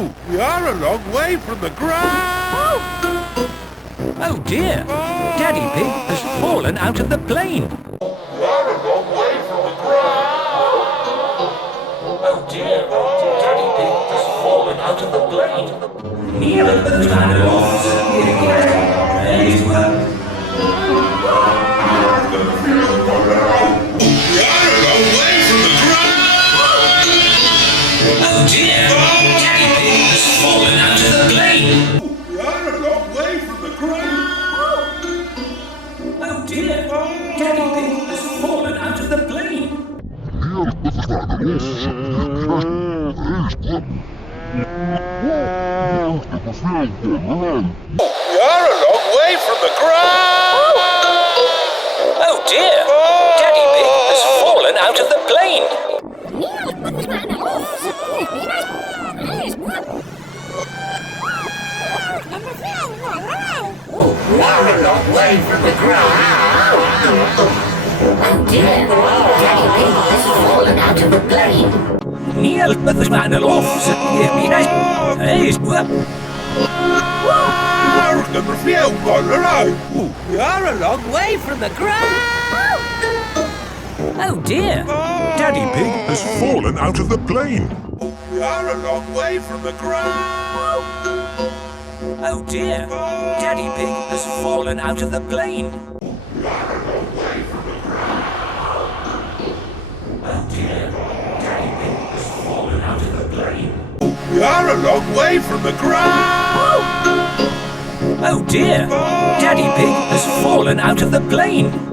We are a long way from the ground! Oh dear! Daddy Pig has fallen out of the plane! We are a long way from the ground! Oh dear! Daddy Pig has fallen out of the plane! Near the animals! We are a long way from the ground! Oh dear! Daddy Pig has fallen out of the plane! We are a long way from the ground! Oh dear! Daddy Pig has fallen out of the plane! We are a long way from the ground! Oh dear! Daddy Pig has fallen out of the plane! We are a long way from the ground. Oh dear, Daddy Pig has fallen out of the plane. Near the animals! We are a long way from the ground! Oh dear! Daddy Pig has fallen out of the plane. We are a long way from the ground! Oh dear! Daddy Pig has fallen out of the plane! We are a long way from the ground! Oh dear! Daddy Pig has fallen out of the plane! We are a long way from the ground! Oh dear! Daddy Pig has fallen out of the plane!